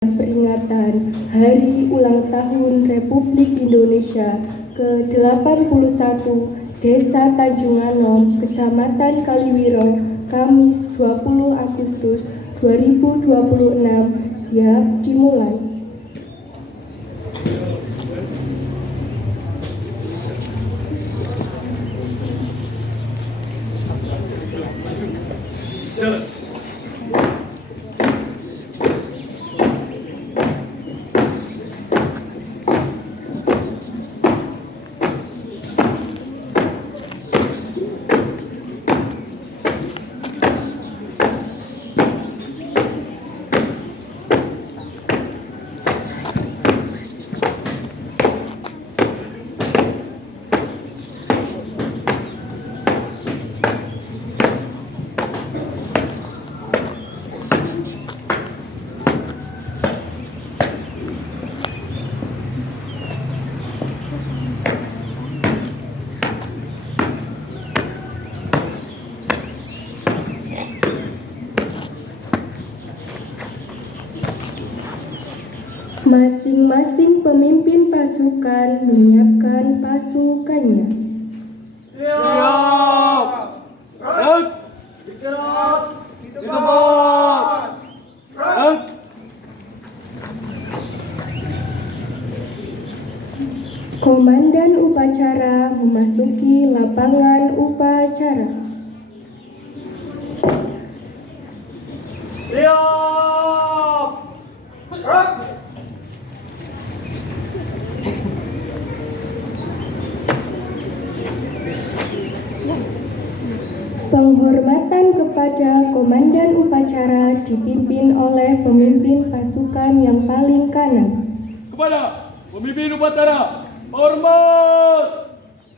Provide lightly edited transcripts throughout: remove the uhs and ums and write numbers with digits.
Peringatan Hari Ulang Tahun Republik Indonesia ke-81 Desa Tanjung Anom, Kecamatan Kaliwiro, Kamis 20 Agustus 2026, siap dimulai. Masing-masing pemimpin pasukan menyiapkan pasukannya. Siap! Red! Istirahat! Di tempat! Red! Komandan upacara memasuki lapangan upacara. Siap! Red! Penghormatan kepada komandan upacara dipimpin oleh pemimpin pasukan yang paling kanan. Kepada pemimpin upacara, hormat!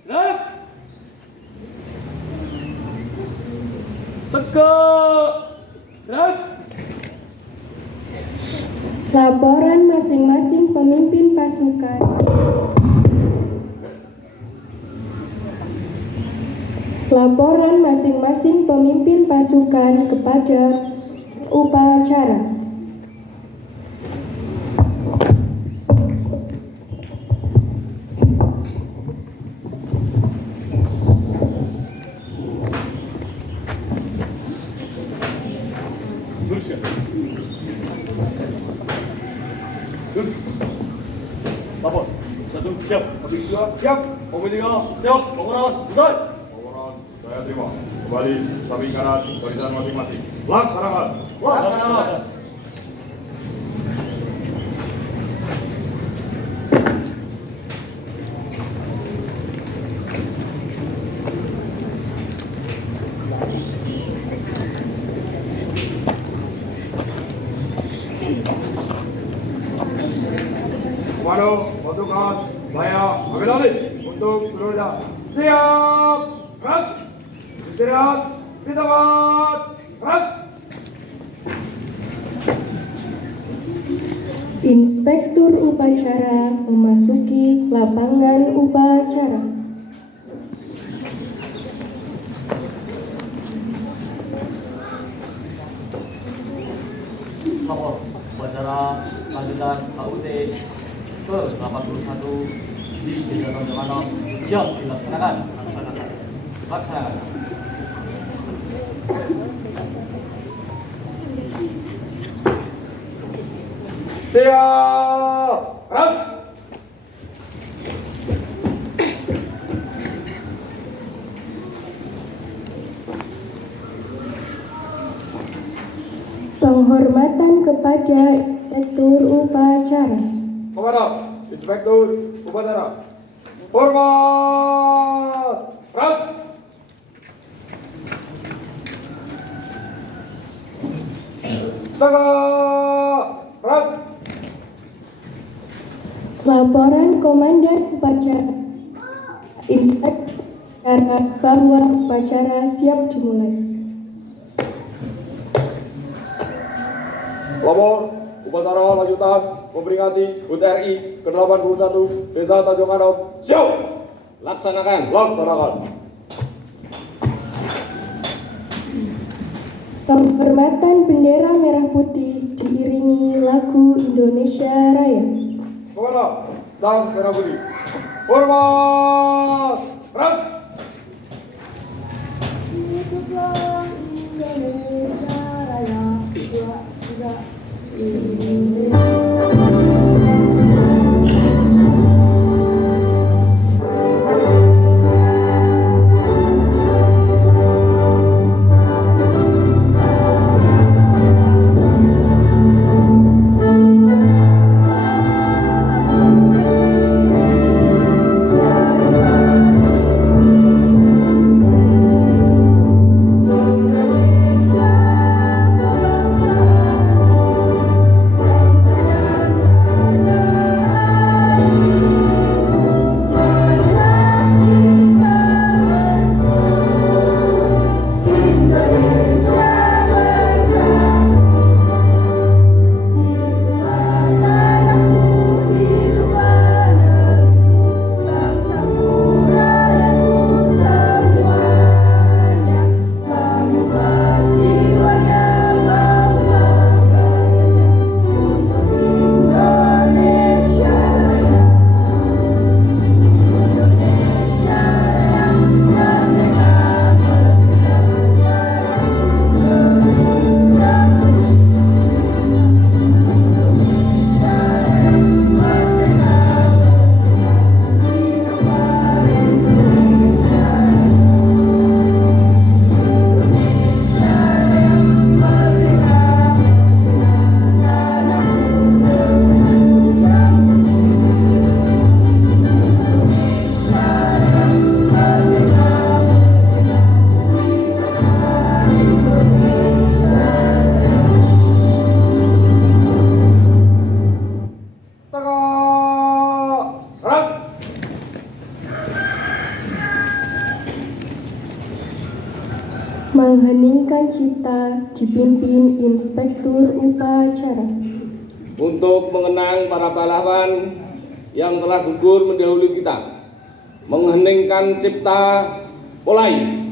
Red! Tegak! Red! Laporan masing-masing pemimpin pasukan. Laporan masing-masing pemimpin pasukan kepada upacara. Lapor. Satu, siap. Komisi dua, siap. Komisi tiga, siap. Pengurangan, selesai. Pengurangan, saya terima. Kembali, samping kanan, barisan masing-masing. Laksanakan. Laksanakan. Komando, pasukan, saya ambil alih untuk Florida. Siap, red, istirahat, di tempat, red. Inspektur upacara memasuki lapangan upacara. Lapor upacara lanjutan KUT ke-81 di Desa Tanjung Anom siap dilaksanakan. Laksanakan. Siap, red. Penghormatan kepada inspektur upacara. Komando, inspektur upacara. Hormat, red. Tegak, red. Laporan komandan upacara. Inspektur bahwa upacara siap dimulai. Lapor upacara lanjutan memperingati HUT RI ke-81 Desa Tanjung Anom. Siap. Laksanakan. Laksanakan. Penghormatan bendera merah putih diiringi lagu Indonesia Raya. Kepada Sang Merah Putih. Hormat. Gerak. Hiduplah Indonesia Raya, juga Indonesia. Mengheningkan cipta dipimpin Inspektur Upacara. Untuk mengenang para pahlawan yang telah gugur mendahului kita, mengheningkan cipta mulai.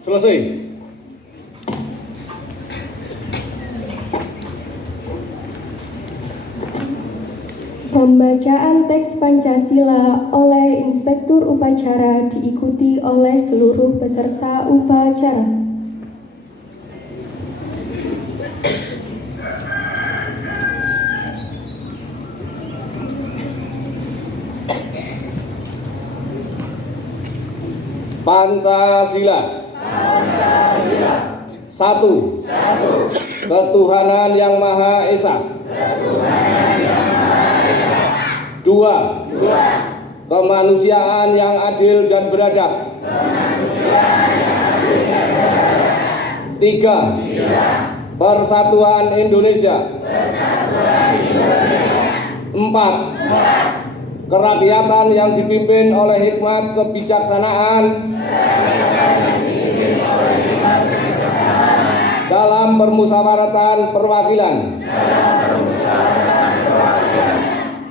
Selesai. Pembacaan teks Pancasila oleh Inspektur Upacara diikuti oleh seluruh peserta upacara. Pancasila. Satu. Ketuhanan Yang Maha Esa. Dua. kemanusiaan yang adil dan beradab. 3. Persatuan Indonesia. 4. Kerakyatan yang dipimpin oleh hikmat kebijaksanaan dalam permusyawaratan perwakilan.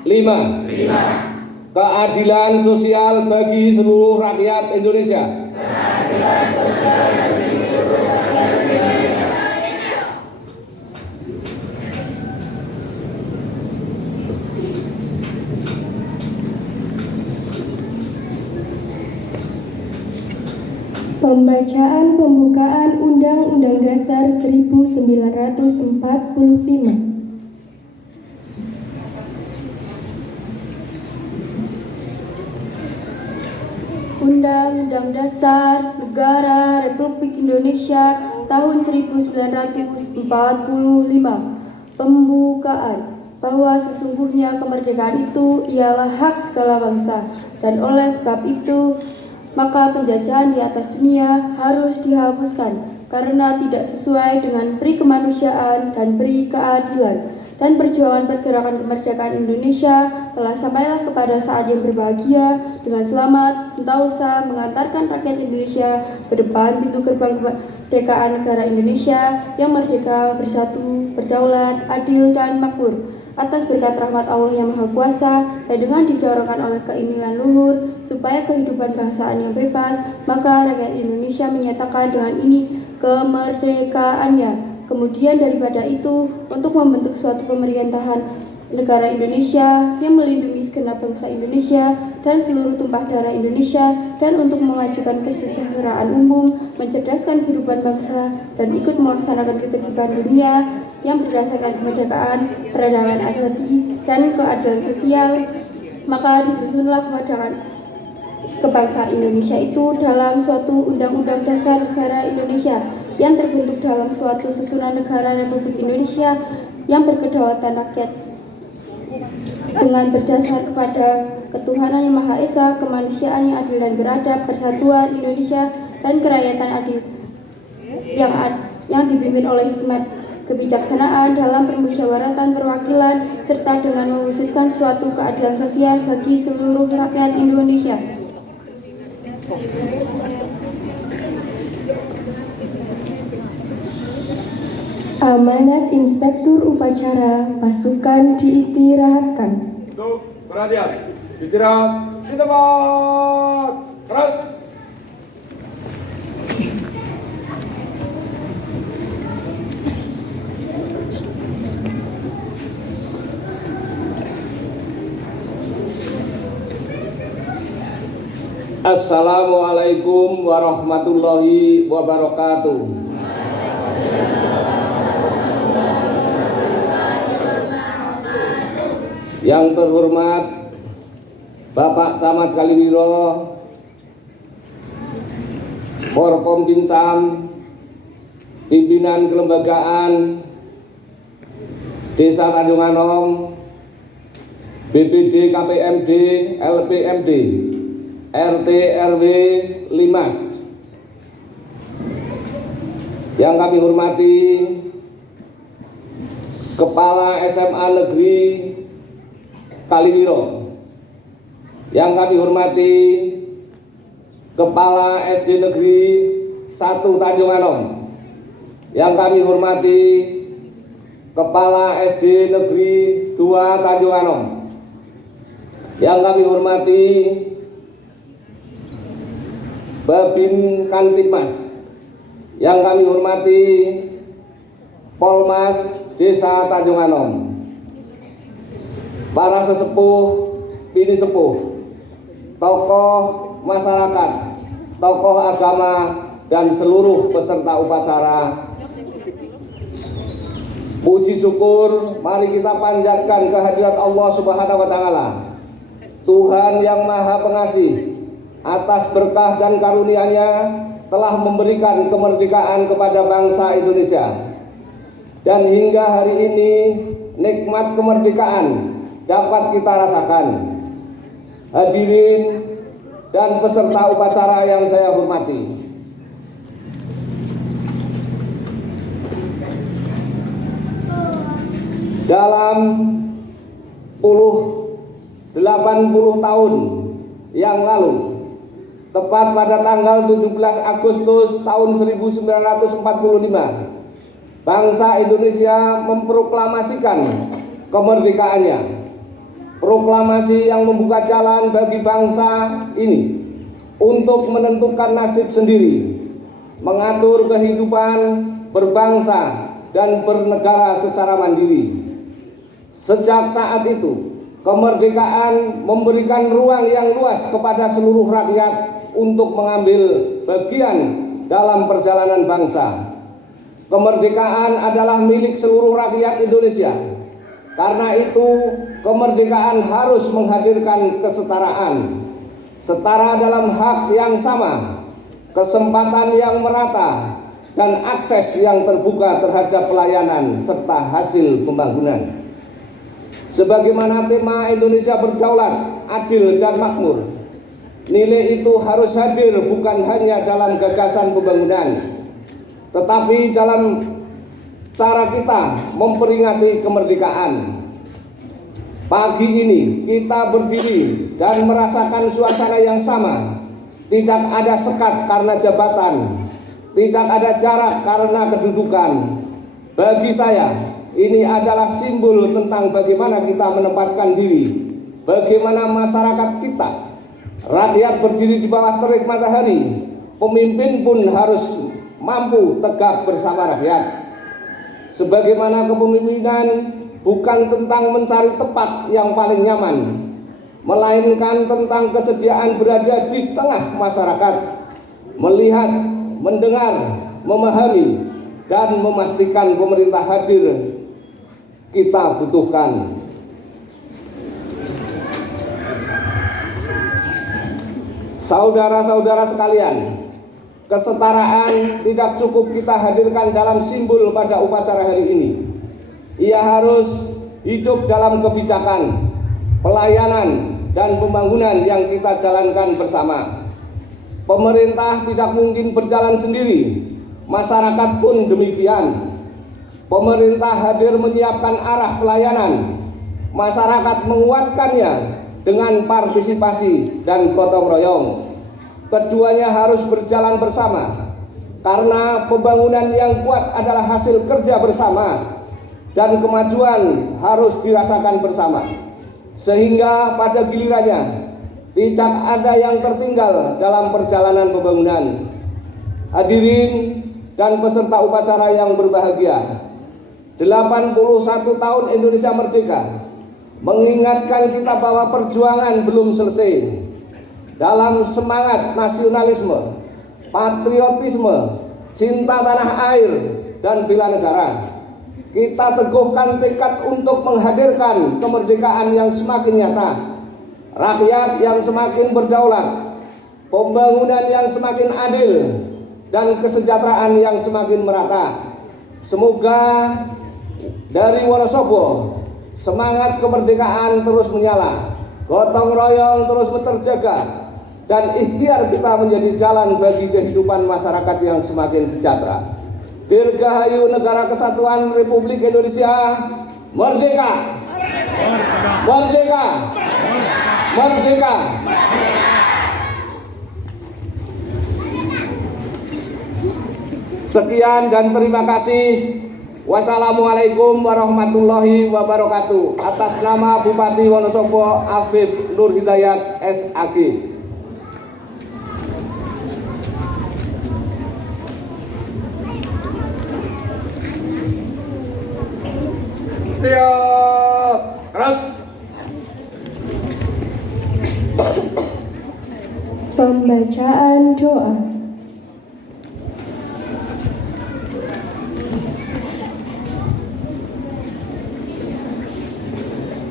5. Keadilan sosial bagi seluruh rakyat Indonesia. Pembacaan pembukaan Undang-Undang Dasar 1945. Undang-Undang Dasar Negara Republik Indonesia tahun 1945. Pembukaan. Bahwa sesungguhnya kemerdekaan itu ialah hak segala bangsa, dan oleh sebab itu maka penjajahan di atas dunia harus dihapuskan karena tidak sesuai dengan peri kemanusiaan dan peri keadilan. Dan perjuangan pergerakan kemerdekaan Indonesia telah sampailah kepada saat yang berbahagia dengan selamat sentosa mengantarkan rakyat Indonesia ke depan pintu gerbang kemerdekaan negara Indonesia yang merdeka, bersatu, berdaulat, adil, dan makmur. Atas berkat rahmat Allah yang Maha Kuasa dan dengan didorongkan oleh keinginan luhur supaya kehidupan bangsaan yang bebas, maka rakyat Indonesia menyatakan dengan ini kemerdekaannya. Kemudian daripada itu, untuk membentuk suatu pemerintahan negara Indonesia yang melindungi segenap bangsa Indonesia dan seluruh tumpah darah Indonesia, dan untuk memajukan kesejahteraan umum, mencerdaskan kehidupan bangsa, dan ikut melaksanakan ketertiban dunia yang berdasarkan kemerdekaan, peradaban abadi, dan keadilan sosial, maka disusunlah kemerdekaan kebangsaan Indonesia itu dalam suatu Undang-Undang Dasar Negara Indonesia yang terbentuk dalam suatu susunan negara Republik Indonesia yang berkedaulatan rakyat dengan berdasar kepada ketuhanan yang Maha Esa, kemanusiaan yang adil dan beradab, persatuan Indonesia, dan kerakyatan adil yang dipimpin oleh hikmat kebijaksanaan dalam permusyawaratan perwakilan, serta dengan mewujudkan suatu keadilan sosial bagi seluruh rakyat Indonesia. Amanat Inspektur Upacara pasukan diistirahatkan. Untuk perhatian, istirahat di tempat. Gerak. Assalamualaikum warahmatullahi wabarakatuh. Yang terhormat Bapak Camat Kaliwiro, Forkompimcam, pimpinan kelembagaan Desa Tanjung Anom, BPD, KPMD, LPMD, RT, RW, Limas. Yang kami hormati Kepala SMA Negeri Kaliwiro, yang kami hormati Kepala SD Negeri 1 Tanjung Anom, yang kami hormati Kepala SD Negeri 2 Tanjung Anom, yang kami hormati Babin Kantipmas, yang kami hormati Polmas Desa Tanjung Anom, para sesepuh, bini sepuh, tokoh masyarakat, tokoh agama, dan seluruh peserta upacara. Puji syukur, mari kita panjatkan kehadirat Allah Subhanahu wa Ta'ala, Tuhan yang Maha Pengasih, atas berkah dan karunia-Nya telah memberikan kemerdekaan kepada bangsa Indonesia. Dan hingga hari ini nikmat kemerdekaan dapat kita rasakan. hadirin dan peserta upacara yang saya hormati. Dalam 80 tahun yang lalu, tepat pada tanggal 17 Agustus tahun 1945, bangsa Indonesia memproklamasikan kemerdekaannya. Proklamasi yang membuka jalan bagi bangsa ini untuk menentukan nasib sendiri, mengatur kehidupan berbangsa dan bernegara secara mandiri. Sejak saat itu, kemerdekaan memberikan ruang yang luas kepada seluruh rakyat untuk mengambil bagian dalam perjalanan bangsa. Kemerdekaan adalah milik seluruh rakyat Indonesia. Karena itu, kemerdekaan harus menghadirkan kesetaraan. Setara dalam hak yang sama, kesempatan yang merata, dan akses yang terbuka terhadap pelayanan serta hasil pembangunan. Sebagaimana tema Indonesia berdaulat, adil dan makmur, nilai itu harus hadir bukan hanya dalam gagasan pembangunan, tetapi dalam cara kita memperingati kemerdekaan. Pagi ini kita berdiri dan merasakan suasana yang sama. Tidak ada sekat karena jabatan, tidak ada jarak karena kedudukan. Bagi saya, ini adalah simbol tentang bagaimana kita menempatkan diri, bagaimana masyarakat kita. Rakyat berdiri di bawah terik matahari, pemimpin pun harus mampu tegak bersama rakyat. Sebagaimana kepemimpinan bukan tentang mencari tempat yang paling nyaman, melainkan tentang kesediaan berada di tengah masyarakat, melihat, mendengar, memahami, dan memastikan pemerintah hadir kita butuhkan. Saudara-saudara sekalian, kesetaraan tidak cukup kita hadirkan dalam simbol pada upacara hari ini. Ia harus hidup dalam kebijakan, pelayanan, dan pembangunan yang kita jalankan bersama. Pemerintah tidak mungkin berjalan sendiri, masyarakat pun demikian. Pemerintah hadir menyiapkan arah pelayanan, masyarakat menguatkannya dengan partisipasi dan gotong royong. Keduanya harus berjalan bersama, karena pembangunan yang kuat adalah hasil kerja bersama, dan kemajuan harus dirasakan bersama. Sehingga pada gilirannya tidak ada yang tertinggal dalam perjalanan pembangunan. Hadirin dan peserta upacara yang berbahagia, 81 tahun Indonesia merdeka mengingatkan kita bahwa perjuangan belum selesai. Dalam semangat nasionalisme, patriotisme, cinta tanah air, dan bela negara, kita teguhkan tekad untuk menghadirkan kemerdekaan yang semakin nyata, rakyat yang semakin berdaulat, pembangunan yang semakin adil, dan kesejahteraan yang semakin merata. Semoga dari Wonosobo semangat kemerdekaan terus menyala, gotong royong terus terjaga, dan ikhtiar kita menjadi jalan bagi kehidupan masyarakat yang semakin sejahtera. Dirgahayu Negara Kesatuan Republik Indonesia merdeka! Merdeka! Merdeka! Sekian dan terima kasih. Wassalamualaikum warahmatullahi wabarakatuh. Atas nama Bupati Wonosobo Afif Nur Hidayat SAG. Siap. Gerak. Pembacaan doa.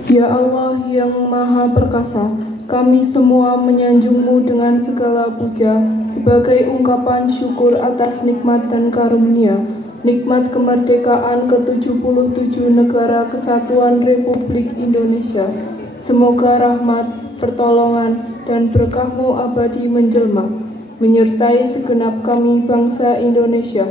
Ya Allah yang Maha Perkasa, kami semua menyanjung-Mu dengan segala puja sebagai ungkapan syukur atas nikmat dan karunia, nikmat kemerdekaan ke-77 Negara Kesatuan Republik Indonesia. Semoga rahmat, pertolongan, dan berkah-Mu abadi menjelma, menyertai segenap kami bangsa Indonesia.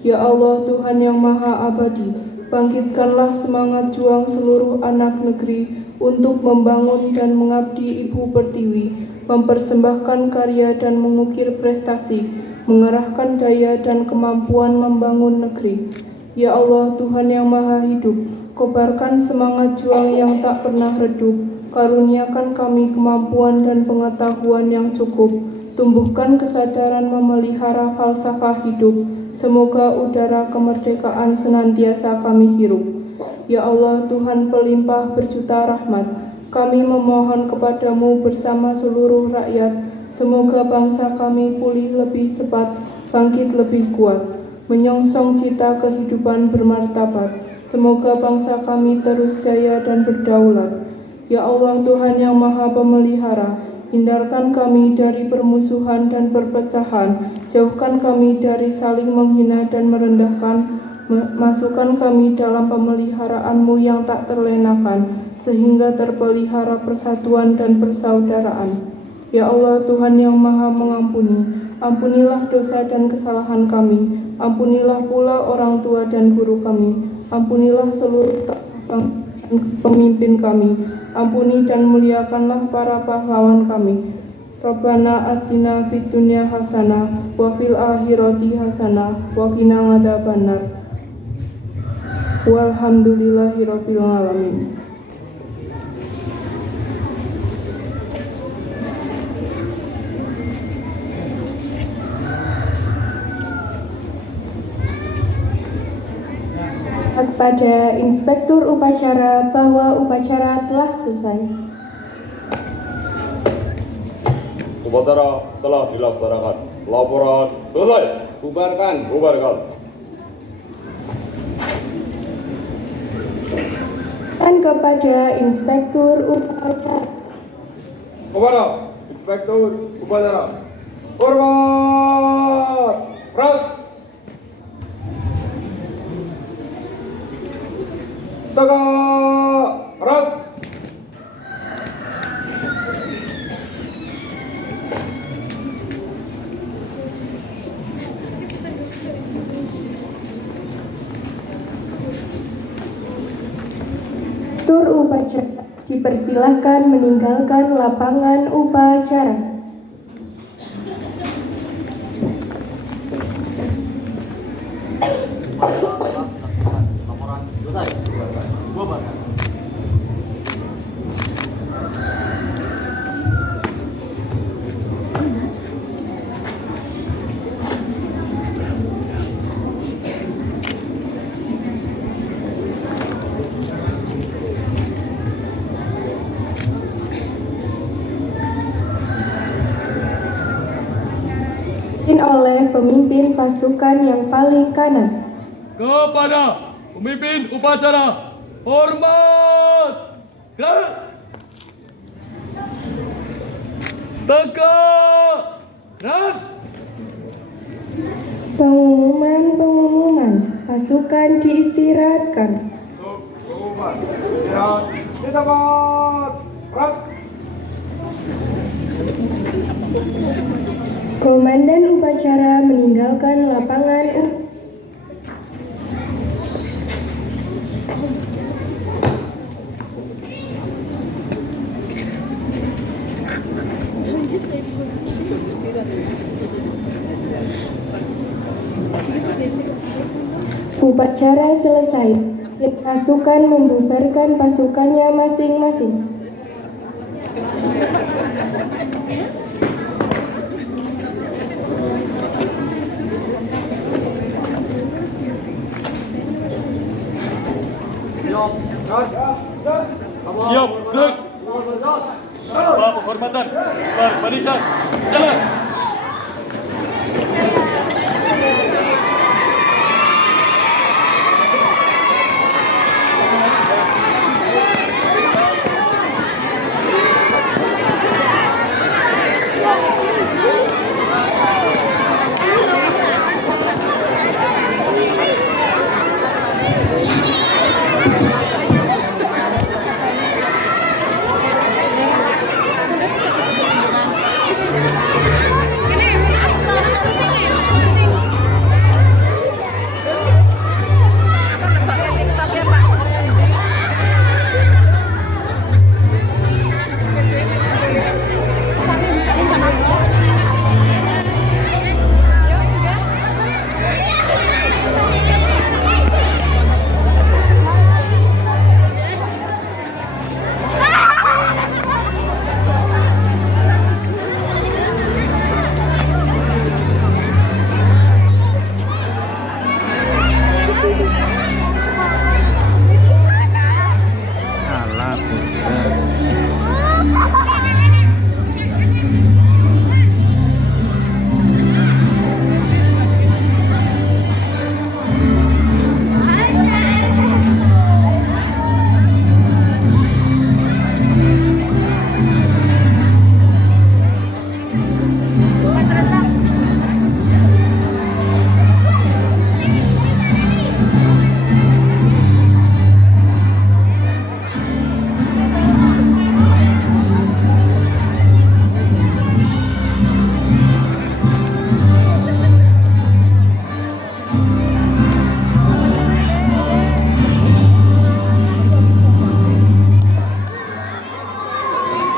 Ya Allah, Tuhan yang Maha Abadi, bangkitkanlah semangat juang seluruh anak negeri untuk membangun dan mengabdi Ibu Pertiwi, mempersembahkan karya dan mengukir prestasi, mengerahkan daya dan kemampuan membangun negeri. Ya Allah, Tuhan yang Maha Hidup, kobarkan semangat juang yang tak pernah redup, karuniakan kami kemampuan dan pengetahuan yang cukup, tumbuhkan kesadaran memelihara falsafah hidup, semoga udara kemerdekaan senantiasa kami hirup. Ya Allah, Tuhan pelimpah berjuta rahmat, kami memohon kepadamu bersama seluruh rakyat, semoga bangsa kami pulih lebih cepat, bangkit lebih kuat, menyongsong cita kehidupan bermartabat. Semoga bangsa kami terus jaya dan berdaulat. Ya Allah, Tuhan yang Maha Pemelihara, hindarkan kami dari permusuhan dan perpecahan, jauhkan kami dari saling menghina dan merendahkan, masukkan kami dalam pemeliharaanmu yang tak terlenakan, sehingga terpelihara persatuan dan persaudaraan. Ya Allah, Tuhan yang Maha Mengampuni, ampunilah dosa dan kesalahan kami, ampunilah pula orang tua dan guru kami, ampunilah seluruh pemimpin kami, ampuni dan muliakanlah para pahlawan kami. Rabbana atina fid dunya hasanah wa fil akhirati hasanah wa qina adzabannar. Walhamdulillahirabbil alamin. Kepada Inspektur Upacara bahwa upacara telah selesai. Upacara telah dilaksanakan. Laporan selesai. Bubarkan. Bubarkan. Dan kepada Inspektur Upacara. Kepada Inspektur Upacara. Hormat. Rat. Tegak. Rat. Tur upacara dipersilahkan meninggalkan lapangan upacara. Laporan selesai. Bubarkan. Oleh pemimpin pasukan yang paling kanan. Kepada pemimpin upacara, hormat, gerak, tegak, gerak. Pengumuman, pasukan diistirahatkan. Untuk pengumuman. Istirahat. Di tempat. Rat. Komandan upacara meninggalkan lapangan upacara selesai. Pasukan membubarkan pasukannya masing-masing.